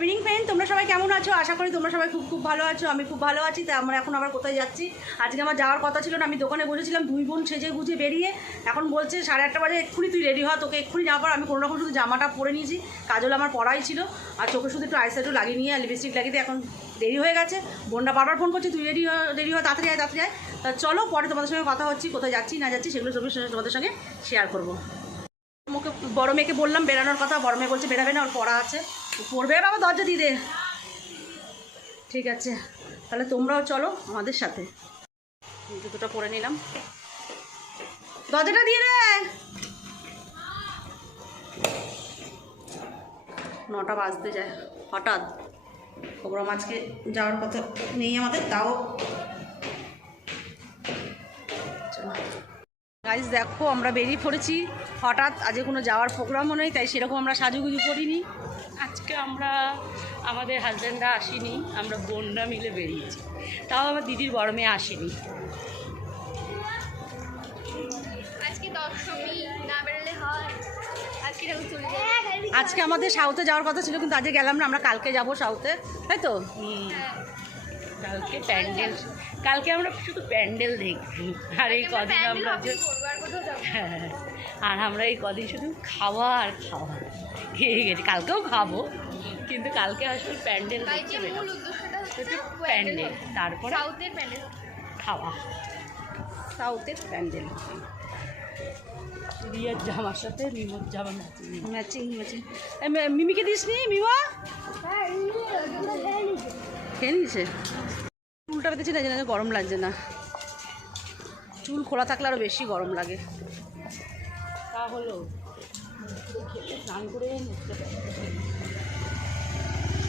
Evening friend তোমরা সবাই কেমন আছো? আশা করি তোমরা সবাই খুব খুব ভালো আছো। আমি খুব ভালো আছি, তা আমরা এখন আবার কোথায় যাচ্ছি? আজকে আমার যাওয়ার কথা ছিল না, আমি দোকানে বসেছিলাম, দুই বোন সেজে গুজে বেরিয়ে এখন বলছে সাড়ে আটটা বাজে, এক্ষুনি তুই রেডি হ, তোকে এক্ষুনি যাওয়ার পর আমি কোনো রকম শুধু জামাটা পরে নিয়েছি, কাজল আমার পড়াই ছিল, আর চোখে শুধু একটু আইসাইটও লাগিয়ে নিয়ে লিপস্টিক লাগিয়ে এখন দেরি হয়ে গেছে। বোনটা বারবার ফোন করছি, তুই রেডি হ রেডি হয় তাড়াতাড়ি আয় তাড়াতাড়ি আয়। তা চলো, পরে তোমাদের সঙ্গে কথা হচ্ছি, কোথায় যাচ্ছি, না যাচ্ছি, সেগুলো সবই তোমাদের সঙ্গে শেয়ার করব। মুখে বড় মেয়েকে বললাম, বেরানোর কথা, বড় মেয়ে বলছে, বেরাবে না, ওর পড়া আছে। পড়বে? বাবা, দরজা দিয়ে দে। ঠিক আছে। তাহলে তোমরাও চলো আমাদের সাথে। জুতোটা পরে নিলাম। দরজাটা দিয়ে দে। নটা বাজতে যায়, হঠাৎ। প্রোগ্রাম আজকে যাওয়ার কথা নেই আমাদের, তাও। গাইজ দেখো আমরা বেরিয়ে পড়েছি। হঠাৎ আজকে কোনো যাওয়ার প্রোগ্রামও নেই তাই সেরকম আমরা সাজুগুজু করিনি। আজকে আমরা আমাদের হাজব্যান্ডরা আসিনি আমরা বোনরা মিলে বেরিয়েছি। তাও আমার দিদির বড় মেয়ে আসেনি। আজকে দশমী না বেরোলে হয়। আজকে আমি চলে যাই আজকে আমাদের সাউথে যাওয়ার কথা ছিল কিন্তু আজকে গেলাম না আমরা কালকে যাব সাউথে তাই তো? হুম, কালকে প্যান্ডেল কালকে আমরা শুধু প্যান্ডেল দেখব আর এই কদিন আমরা হ্যাঁ, আর আমরা এই কদিন শুধু খাওয়া আর খাওয়া। খেয়ে গেছি। কালকেও খাব কিন্তু কালকে আসলে প্যান্ডেল প্যান্ডেল তারপরে সাউথের প্যান্ডেল। খাওয়া। সাউথের প্যান্ডেল। রিয়ার জামার সাথে নিমোর জামা ম্যাচিং ম্যাচিং ম্যাচিং মিমিকে দিস নি মিমা খেয়ে নিয়েছে? চুলটা পেতেছি না যেন গরম লাগছে না। চুল খোলা থাকলে আরও বেশি গরম লাগে। তা হলো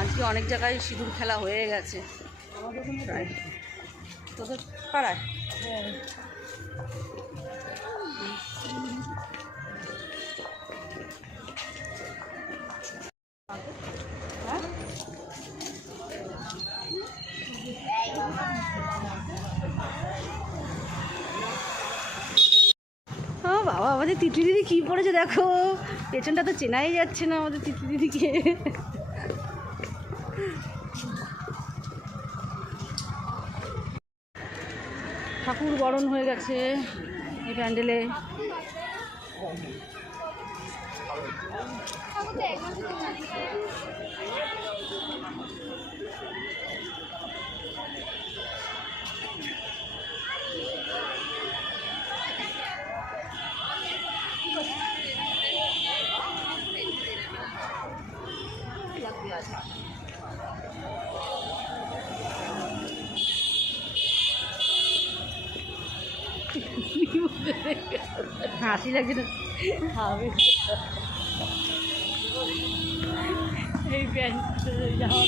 আজকে অনেক জায়গায় সিঁদুর খেলা হয়ে গেছে। তোদের পাড়ায়? ও বাবা, আমাদের তিতলি দিদি কী পড়েছে দেখো। পেছনটা তো চেনাই যাচ্ছে না আমাদের তিতলি দিদিকে। ঠাকুর বরণ হয়ে গেছে এই প্যান্ডেলে। হাসি লাগছে না হবে এই প্যান্ট জামা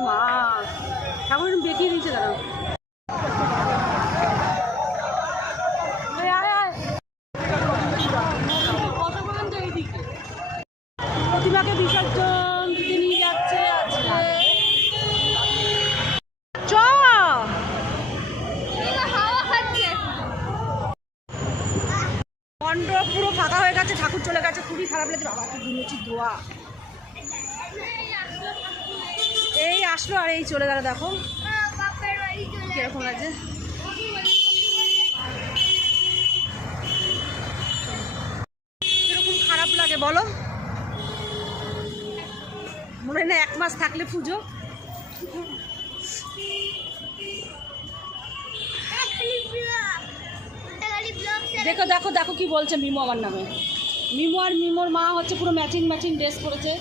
মা ঠাকুর এরকম বেঁকিয়ে দিয়েছে দাঁড়াও প্রতিমাকে বিসর্জন দিতে নিয়ে যাচ্ছে আজকে চ হাওয়া খাচ্ছে মণ্ডপ পুরো ফাঁকা হয়ে গেছে ঠাকুর চলে গেছে খুবই খারাপ লাগছে বাবা কি দোয়া এই আসলো আর এই চলে গেল, দেখো। কীরকম লাগছে? কীরকম খারাপ লাগে, বলো। মনে না এক মাস থাকলে পুজো। দেখো দেখো দেখো কি বলছে মিমো আমার নামে। মিমো আর মিমোর মা হচ্ছে পুরো ম্যাচিং ম্যাচিং ড্রেস করেছে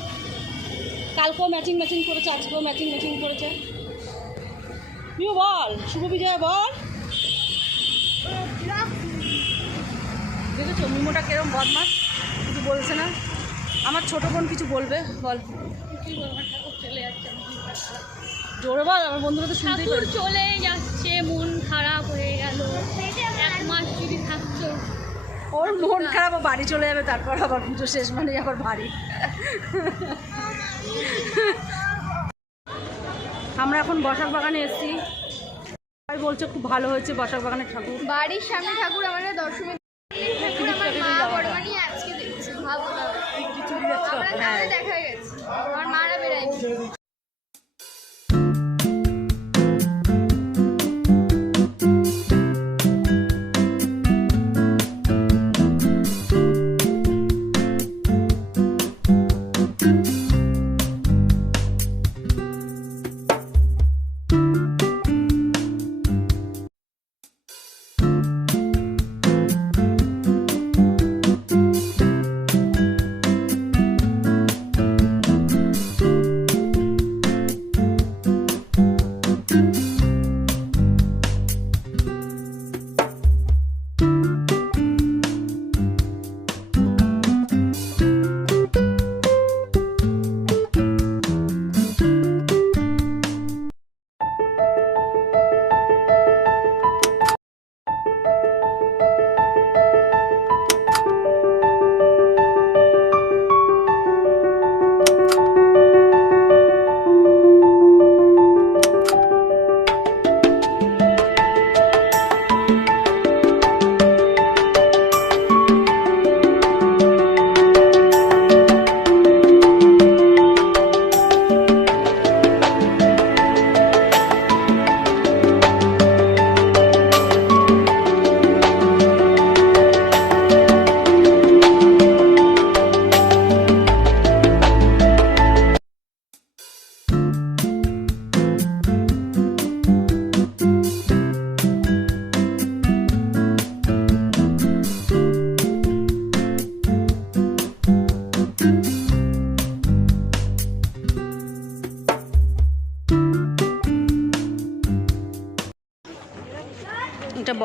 কালকেও ম্যাচিং ম্যাচিং করেছে আজকেও ম্যাচিং ম্যাচিং করেছে। মিমো বল শুভ বিজয় বল। দেখেছ মিমোটা কিরম বদমাস কিছু বলছে না? আমার ছোট বোন কিছু বলবে? বল। চলে জোরে বল আমার বন্ধুরা তো শুনতেই চলে যাচ্ছে মন খারাপ হয়ে গেল। এক মাস যদি থাকতো ওর মন খারাপ বাড়ি চলে যাবে তারপর আবার পুজো শেষ মানে আবার বাড়ি। আমরা এখন বসাক বাগানে এসেছি। সবাই বলছে খুব ভালো হয়েছে বসাক বাগানের ঠাকুর। বাড়ির সামনে ঠাকুর আমাদের দর্শনী ঠাকুর আমার মা বড় আজকে দেখছে ভালো হয়ে।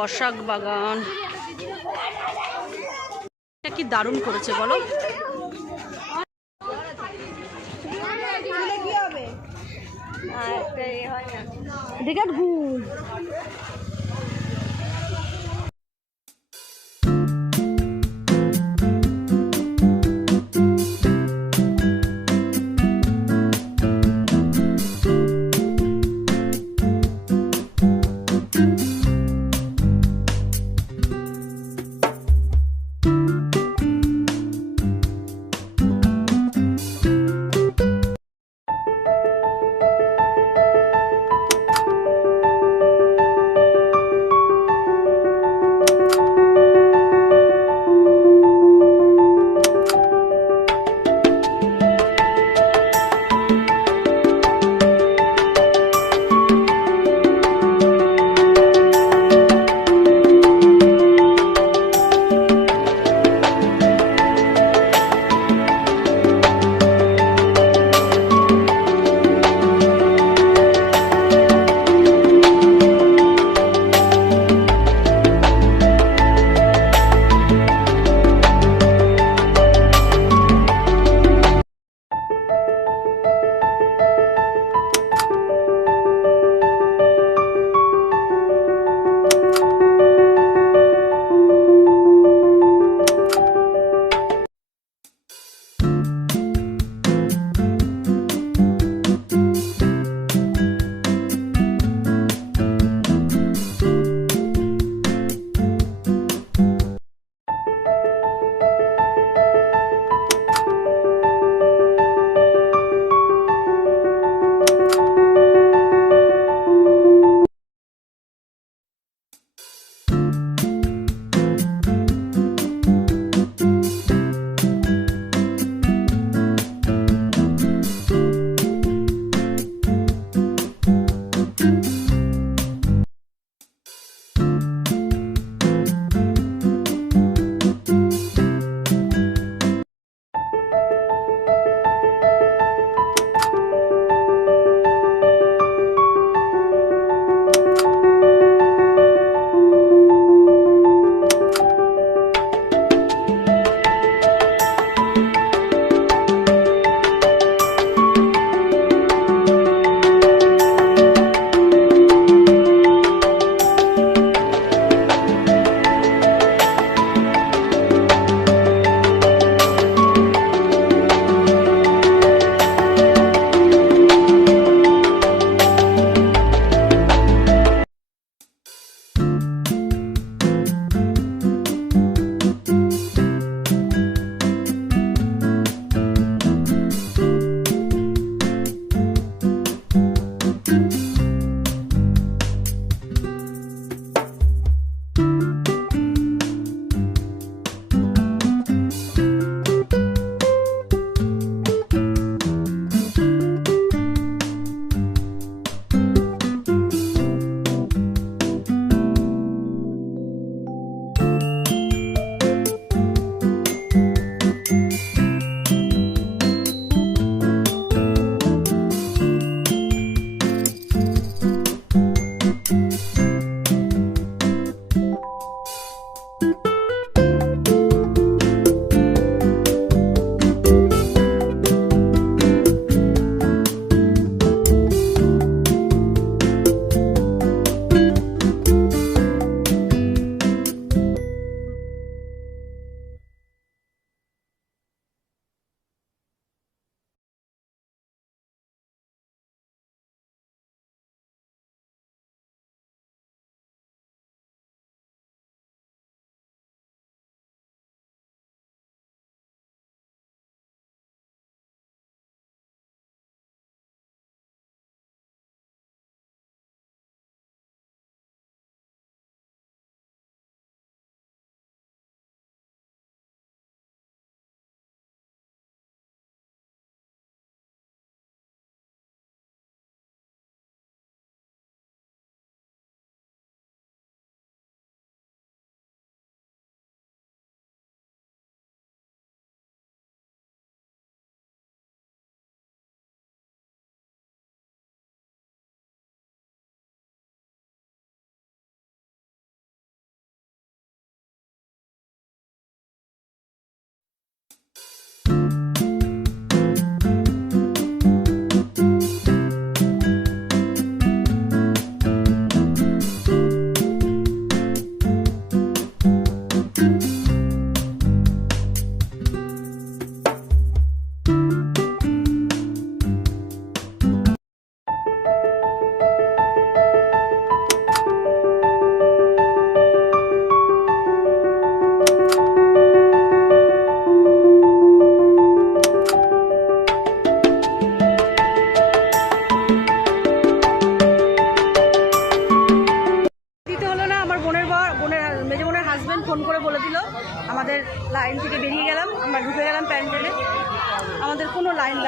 বর্ষাক বাগান। এটা কি দারুণ করেছে বলো? দেখে ঘুম।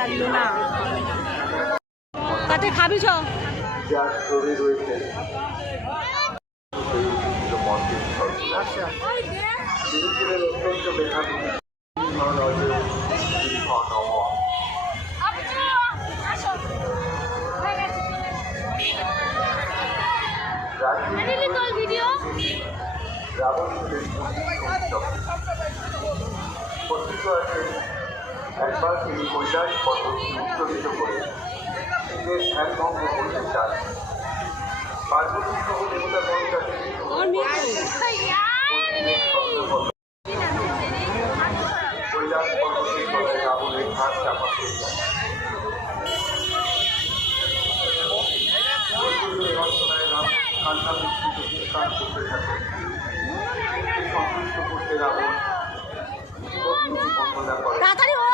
লাগল না। কাতে খাবি চ। ভিডিও রাবণ কথিত আছে একবার তিনি কৈলাস পর্বতকে উত্তোলিত করে নিজের ধ্যান ভঙ্গ করতে চান। পার্বতী সহ দেবতা মনটাকে কৈলাস পর্বতের তলায় রাবণের হাত চাপা পড়ে যায়। প্রচুর রচনায় রাম কান্না মিশ্রিত চিৎকার করতে থাকে সন্তুষ্ট করতে রাবণ প্রকৃতি করে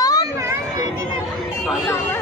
তাড়াতাড়ি ওঠ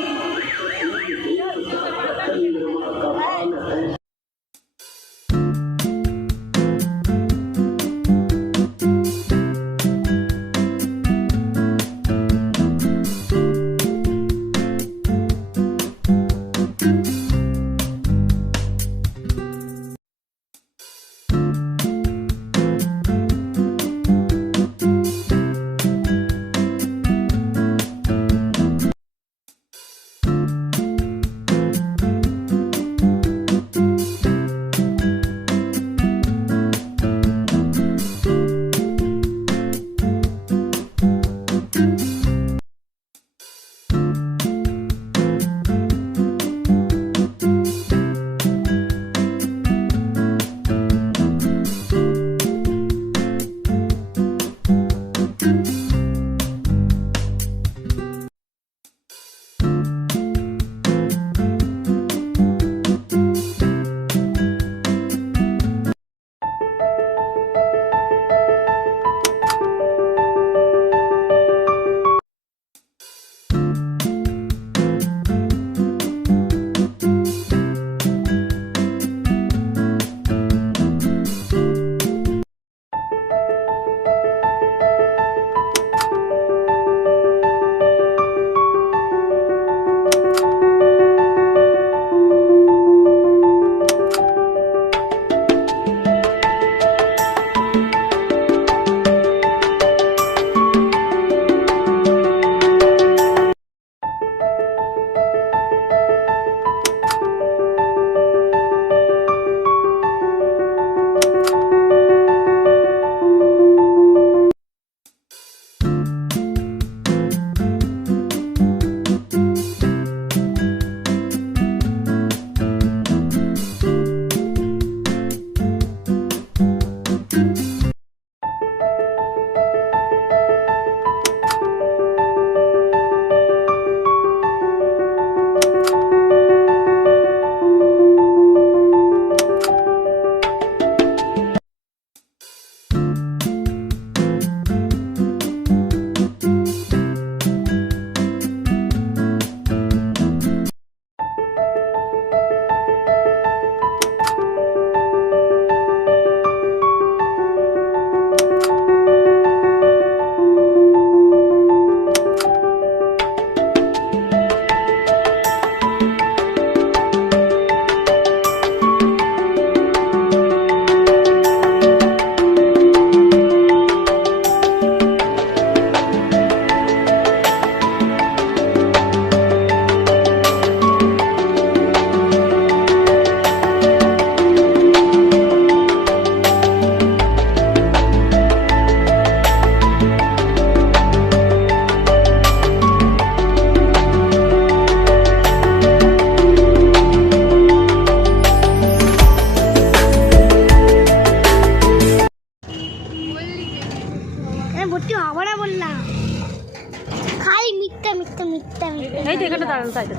এখানে দাঁড়ানো তাই তো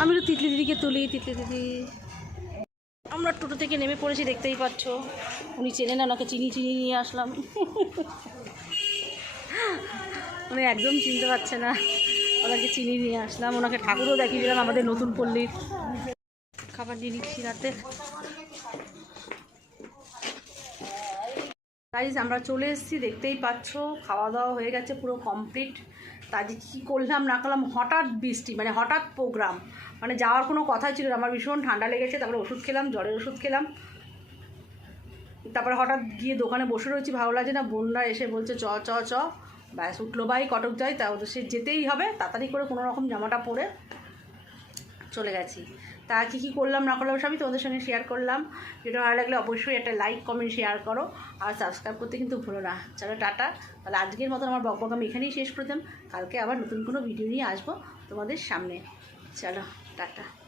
আমি তো তিতলি দিদিকে তুলি, তিতলি দিদি। আমরা টোটো থেকে নেমে পড়েছি, দেখতেই পাচ্ছ। উনি চেনে না ওনাকে চিনি চিনি নিয়ে আসলাম। উনি একদম চিনতে পারছে না। ওনাকে চিনি নিয়ে আসলাম, ওনাকে ঠাকুরও দেখিয়ে দিলাম আমাদের নতুন পল্লীর। খাবার নিয়ে নিচ্ছি রাতে। গাইজ আমরা চলে এসেছি, দেখতেই পাচ্ছ খাওয়া দাওয়া হয়ে গেছে পুরো কমপ্লিট তা আজকে কী করলাম না করলাম হঠাৎ বৃষ্টি মানে হঠাৎ প্রোগ্রাম। মানে যাওয়ার কোনো কথাই ছিল না, আমার ভীষণ ঠান্ডা লেগেছে, তারপরে ওষুধ খেলাম, জ্বরের ওষুধ খেলাম। তারপরে হঠাৎ গিয়ে দোকানে বসে রয়েছি, ভালো লাগছে না বোনরা এসে বলছে, চ চ চ। ব্যাস, উঠল ভাই কটক যাই, তা সে যেতেই হবে, তাড়াতাড়ি করে কোনো রকম জামাটা পরে চলে গেছি। তা কী কী করলাম, না করলাম, সবই তোমাদের সঙ্গে শেয়ার করলাম। যেটা ভালো লাগলে অবশ্যই একটা লাইক কমেন্ট শেয়ার করো। আর সাবস্ক্রাইব করতে কিন্তু ভুলো না। চলো টাটা। তাহলে আজকের মতন আমার বকবক আমি এখানেই শেষ করতাম কালকে আবার নতুন কোনো ভিডিও নিয়ে আসব তোমাদের সামনে। চলো, টাটা।